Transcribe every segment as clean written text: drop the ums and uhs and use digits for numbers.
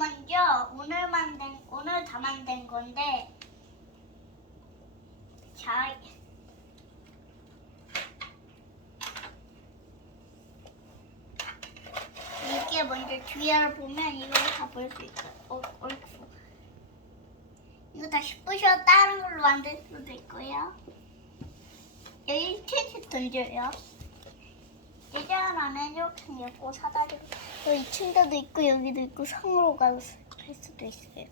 먼저 오늘 다 만든 건데, 자, 이게 먼저 뒤를 보면 이걸 다 볼 수 있어요. 옳고. 이거 다시 부셔 다른 걸로 만들 수도 있고요. 여기 채채 던져요. 짜잔 안에 이렇게 생겼고 사다리 여기 침대도 있고 여기도 있고 성으로 갈 수도 있어요.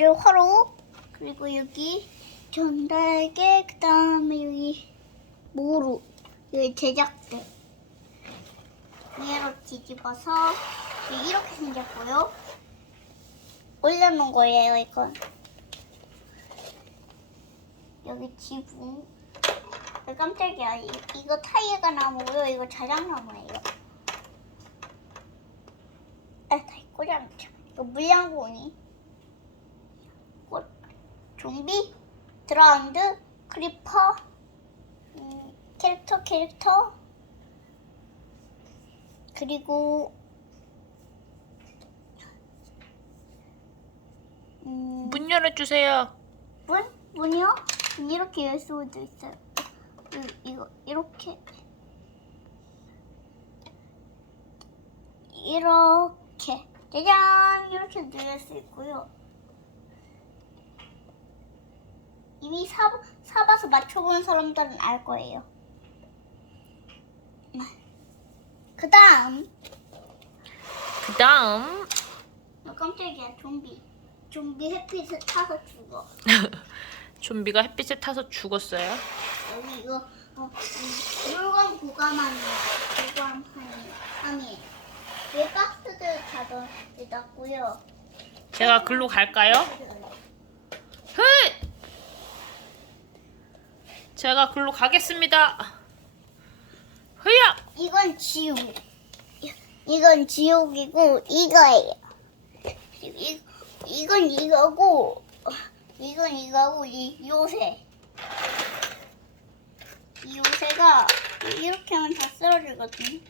여기 화로 그리고 여기 전달개 그 다음에 여기 모루 여기 제작대 위로 뒤집어서 이렇게 생겼고요. 올려놓은 거예요 이건. 여기 지붕. 깜짝이야. 이거 타이어가 나무고요. 이거 자작나무예요. 다시 꽂아놓자. 이거 물량고니. 꽃. 좀비. 드라운드. 크리퍼. 캐릭터. 그리고 문 열어주세요. 문이요? 이렇게 열 수도 있어요. 이거 이렇게 짜잔 이렇게 늘릴 수 있고요. 이미 사봐서 맞춰본 사람들은 알 거예요. 그 다음 깜짝이야. 좀비 햇빛에 타서 죽어. 좀비가 햇빛에 타서 죽었어요. 여기 이거 물건 보관함이에요. 위에 박스들 다 넣었고요. 제가 글로 갈까요? 헤이! 제가 글로 가겠습니다. 흐야! 이건 지옥이고 이거예요. 이건 이거고 이 요새. 이 요새가 이렇게 하면 다 쓰러지거든요.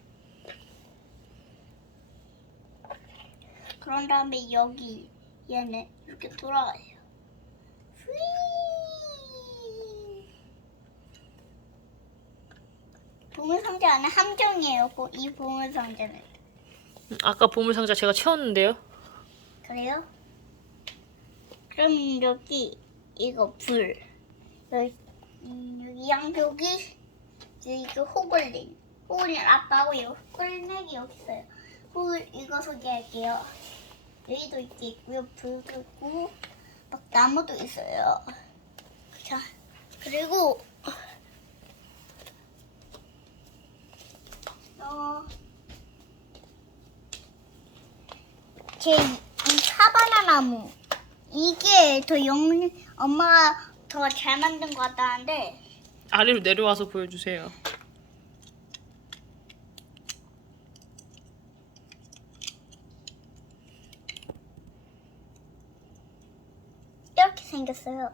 그런 다음에 여기 얘는 이렇게 돌아가요. 휘! 보물상자 안에 함정이에요. 이 보물상자는. 아까 보물상자 제가 채웠는데요. 그래요? 그럼 여기 이거 불. 여기 양벽이 여기 호글린 아빠하고 이 호글린이 여기 있어요. 이거 소개할게요. 여기도 있고요. 불도 있고 막 나무도 있어요. 자 그리고 이 사바나 나무 이게 엄마가 더 잘 만든 것 같다는데 아래로 내려와서 보여주세요. 이렇게 생겼어요.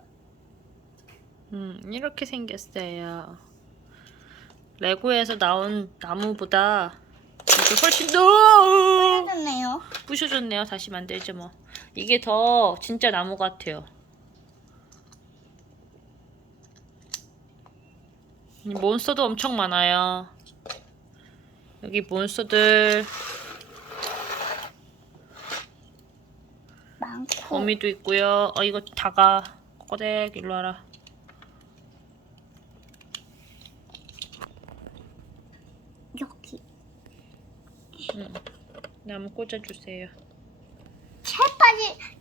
이렇게 생겼어요. 레고에서 나온 나무보다 이게 훨씬 더 생겼네요. 부셔졌네요. 다시 만들죠 뭐. 이게 더 진짜 나무 같아요. 이 몬스터도 엄청 많아요. 여기 몬스터들 많고 거미도 있고요. 이거 다가 꼬댁 일로 와라. 여기 나무 꽂아주세요.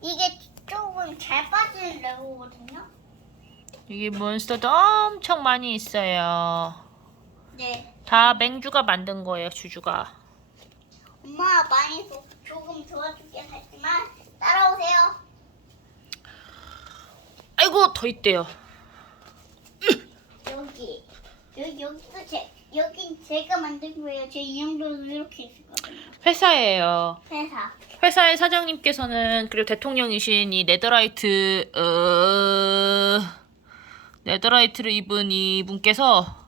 이게 조금 잘 빠지는 레고거든요. 여기 몬스터도 엄청 많이 있어요. 네. 다 맹주가 만든 거예요. 주주가. 엄마 많이 조금 도와주긴 하지만 따라오세요. 아이고 더 있대요. 여긴 제가 만든 거예요. 제 이름도 이렇게 있거든요. 회사예요. 회사. 회사의 사장님께서는 그리고 대통령이신 이 네더라이트를 입은 이분께서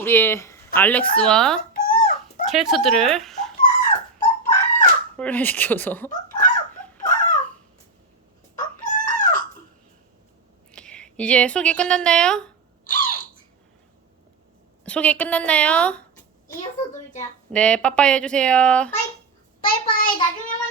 우리의 알렉스와 캐릭터들을 훈련시켜서. 이제 소개 끝났나요? 소개 끝났나요? 이어서 놀자. 네, 빠빠이 해주세요. 바이바이. 나중에 만나.